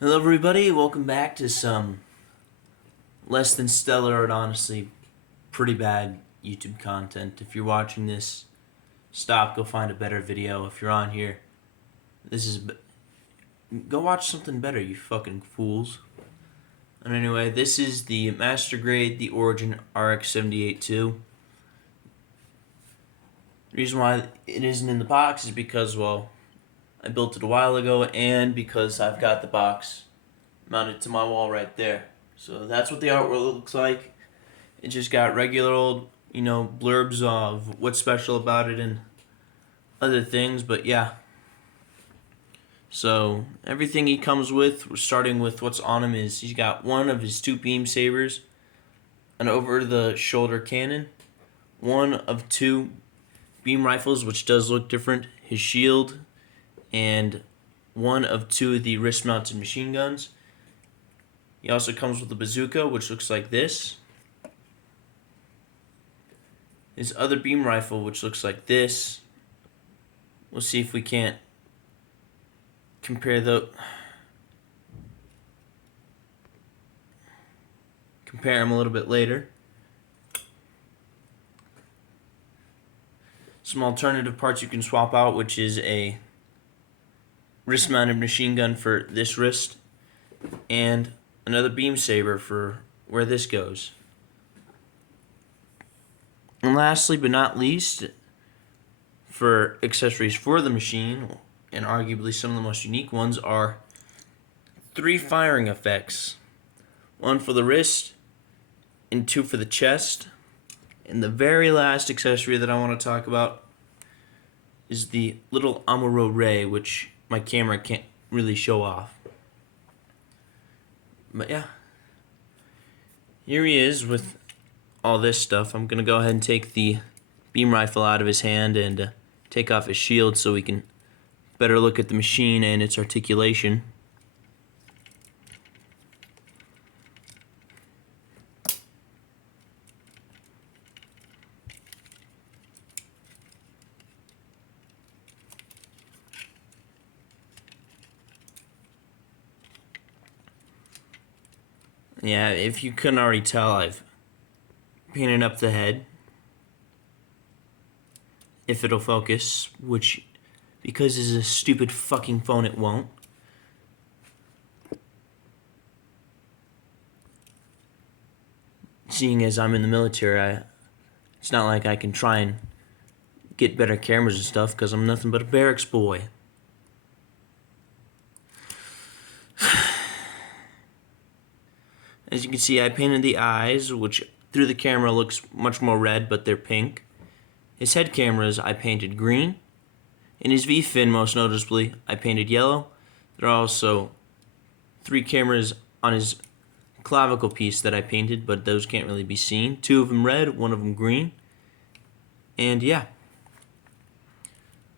Hello everybody, welcome back to some less than stellar and honestly pretty bad YouTube content. If you're watching this, stop, go find a better video. If you're on here, go watch something better, you fucking fools. And anyway, this is the Master Grade, the Origin RX-78-02. The reason why it isn't in the box is because, well, I built it a while ago and because I've got the box mounted to my wall right there. So that's what the artwork looks like. It just got regular old, blurbs of what's special about it and other things, but yeah. So everything he comes with, starting with what's on him, is he's got one of his two beam sabers, an over-the-shoulder cannon, one of two beam rifles, which does look different, his shield, and one of two of the wrist-mounted machine guns. He also comes with a bazooka, which looks like this. His other beam rifle, which looks like this. We'll see if we can't compare them a little bit later. Some alternative parts you can swap out, which is a wrist-mounted machine gun for this wrist, and another beam saber for where this goes. And lastly, but not least, for accessories for the machine, and arguably some of the most unique ones, are 3 firing effects. 1 for the wrist, and 2 for the chest. And the very last accessory that I want to talk about is the little Amuro Ray, which my camera can't really show off. But yeah, here he is with all this stuff. I'm going to go ahead and take the beam rifle out of his hand and take off his shield so we can better look at the machine and its articulation. Yeah, if you couldn't already tell, I've painted up the head. If it'll focus, which, because it's a stupid fucking phone, it won't. Seeing as I'm in the military, it's not like I can try and get better cameras and stuff, because I'm nothing but a barracks boy. As you can see, I painted the eyes, which through the camera looks much more red, but they're pink. His head cameras I painted green. In his V-fin, most noticeably, I painted yellow. There are also 3 cameras on his clavicle piece that I painted, but those can't really be seen. 2 of them red, 1 of them green. And yeah.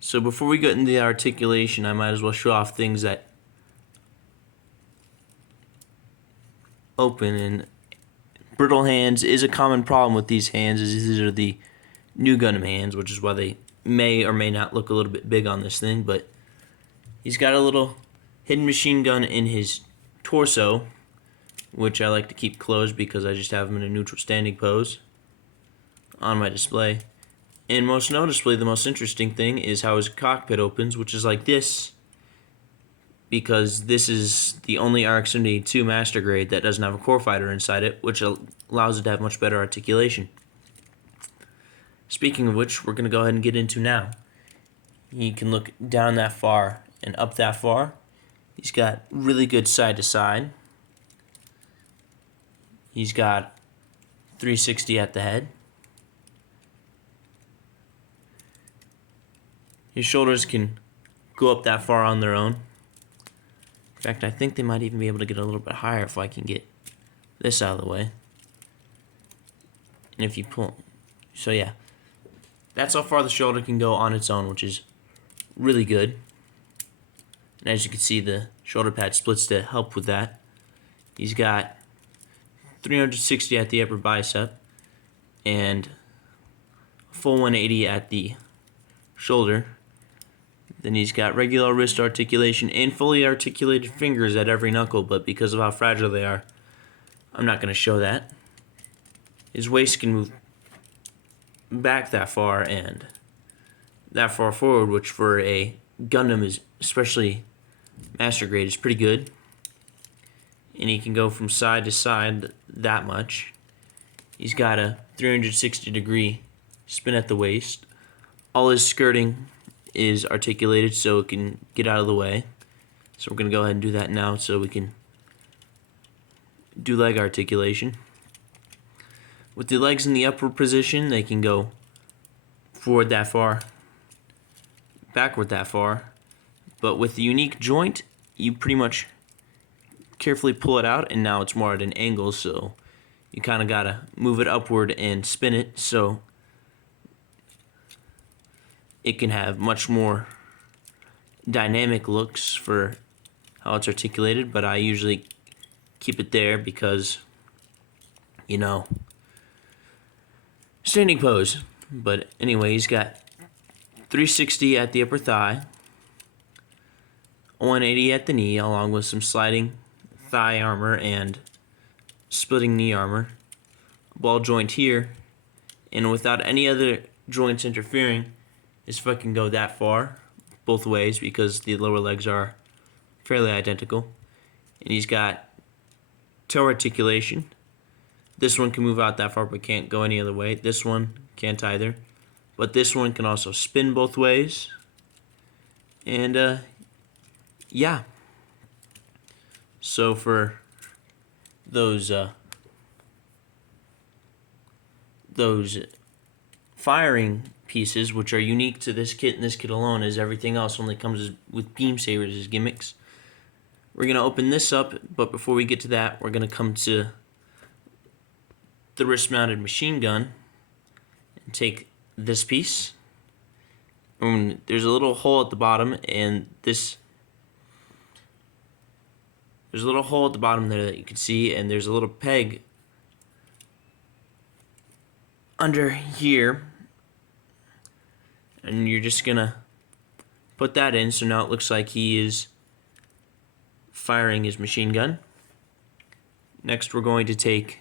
So before we get into the articulation, I might as well show off things that open. And brittle hands is a common problem with these hands, as these are the new Gundam hands, which is why they may or may not look a little bit big on this thing. But he's got a little hidden machine gun in his torso, which I like to keep closed because I just have him in a neutral standing pose on my display. And most noticeably, the most interesting thing is how his cockpit opens, which is like this, because this is the only RX-78-02 Master Grade that doesn't have a core fighter inside it, which allows it to have much better articulation. Speaking of which, we're going to go ahead and get into now. You can look down that far and up that far. He's got really good side to side. He's got 360 at the head. His shoulders can go up that far on their own. In fact, I think they might even be able to get a little bit higher if I can get this out of the way. And if you pull, so yeah, that's how far the shoulder can go on its own, which is really good. And as you can see, the shoulder pad splits to help with that. He's got 360 at the upper bicep and full 180 at the shoulder. Then he's got regular wrist articulation and fully articulated fingers at every knuckle, but because of how fragile they are, I'm not going to show that. His waist can move back that far and that far forward, which for a Gundam is, especially master grade, is pretty good. And he can go from side to side that much. He's got a 360-degree spin at the waist. All his skirting is articulated so it can get out of the way. So we're going to go ahead and do that now so we can do leg articulation. With the legs in the upward position, they can go forward that far, backward that far. But with the unique joint, you pretty much carefully pull it out, and now it's more at an angle, so you kind of got to move it upward and spin it so it can have much more dynamic looks for how it's articulated, but I usually keep it there because, you know, standing pose. But anyway, he's got 360 at the upper thigh, 180 at the knee, along with some sliding thigh armor and splitting knee armor. Ball joint here, and without any other joints interfering, his foot can go that far both ways because the lower legs are fairly identical. And he's got toe articulation. This one can move out that far but can't go any other way. This one can't either. But this one can also spin both ways. And yeah. So for those firing pieces, which are unique to this kit and this kit alone, as everything else only comes with beam sabers as gimmicks. We're going to open this up, but before we get to that, we're going to come to the wrist-mounted machine gun and take this piece. And there's a little hole at the bottom, and there's a little hole at the bottom there that you can see, and there's a little peg under here, and you're just gonna put that in so now it looks like he is firing his machine gun. Next we're going to take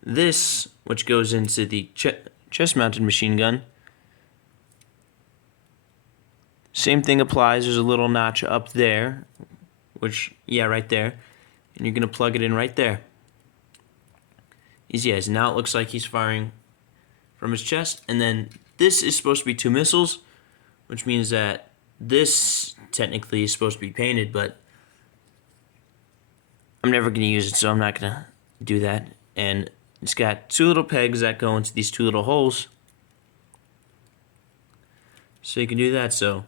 this, which goes into the chest-mounted machine gun. Same thing applies. There's a little notch up there, which, yeah, right there, and you're gonna plug it in right there. Easy as. Now it looks like he's firing from his chest, and then this is supposed to be 2 missiles, which means that this technically is supposed to be painted, but I'm never going to use it, so I'm not going to do that. And it's got 2 little pegs that go into these 2 little holes, so you can do that. So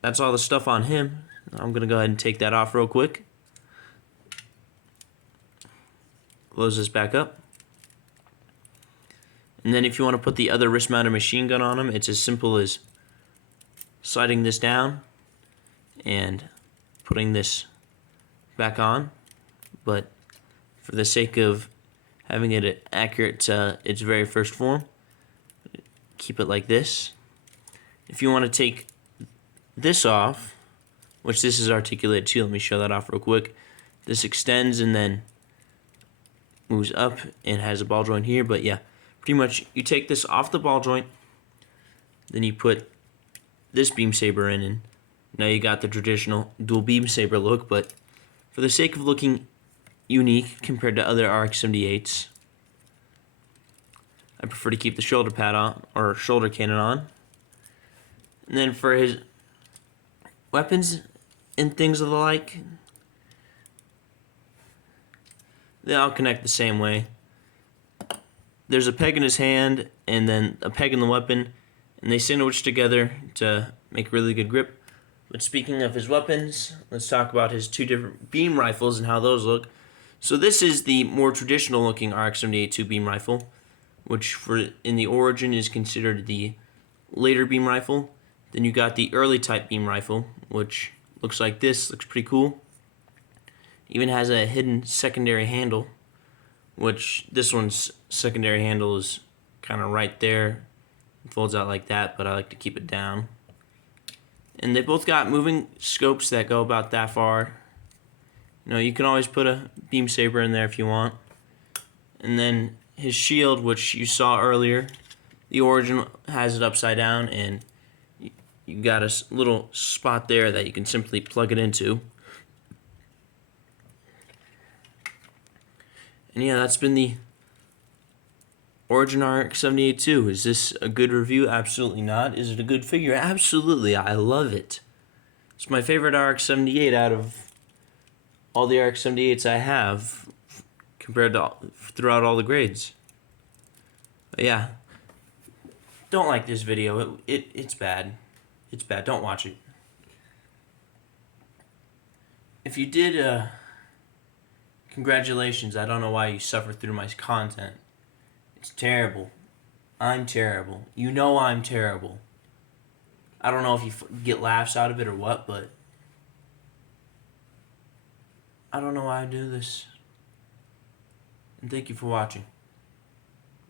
that's all the stuff on him. I'm going to go ahead and take that off real quick. Close this back up. And then if you want to put the other wrist-mounted machine gun on him, it's as simple as sliding this down and putting this back on. But for the sake of having it accurate to its very first form, keep it like this. If you want to take this off, which this is articulated too, let me show that off real quick. This extends and then moves up and has a ball joint here, but yeah, pretty much you take this off the ball joint, then you put this beam saber in, and now you got the traditional dual beam saber look. But for the sake of looking unique compared to other RX-78s, I prefer to keep the shoulder pad on, or shoulder cannon on. And then for his weapons and things of the like, they all connect the same way. There's a peg in his hand and then a peg in the weapon, and they sandwich together to make really good grip. But speaking of his weapons, let's talk about his 2 different beam rifles and how those look. So this is the more traditional looking RX-78-02 beam rifle, which in the origin is considered the later beam rifle. Then you got the early type beam rifle, which looks like this, looks pretty cool. Even has a hidden secondary handle, which this one's secondary handle is kind of right there It folds out like that, but I like to keep it down. And they both got moving scopes that go about that far. You know, you can always put a beam saber in there if you want. And then his shield, which you saw earlier, the Origin has it upside down, and you got a little spot there that you can simply plug it into. And yeah, that's been the Origin RX-78-02. Is this a good review? Absolutely not. Is it a good figure? Absolutely. I love it. It's my favorite RX-78 out of all the RX-78s I have compared to throughout all the grades. But yeah, don't like this video. It's bad. It's bad. Don't watch it. If you did, congratulations. I don't know why you suffered through my content. It's terrible. I'm terrible. You know I'm terrible. I don't know if you get laughs out of it or what, but I don't know why I do this. And thank you for watching.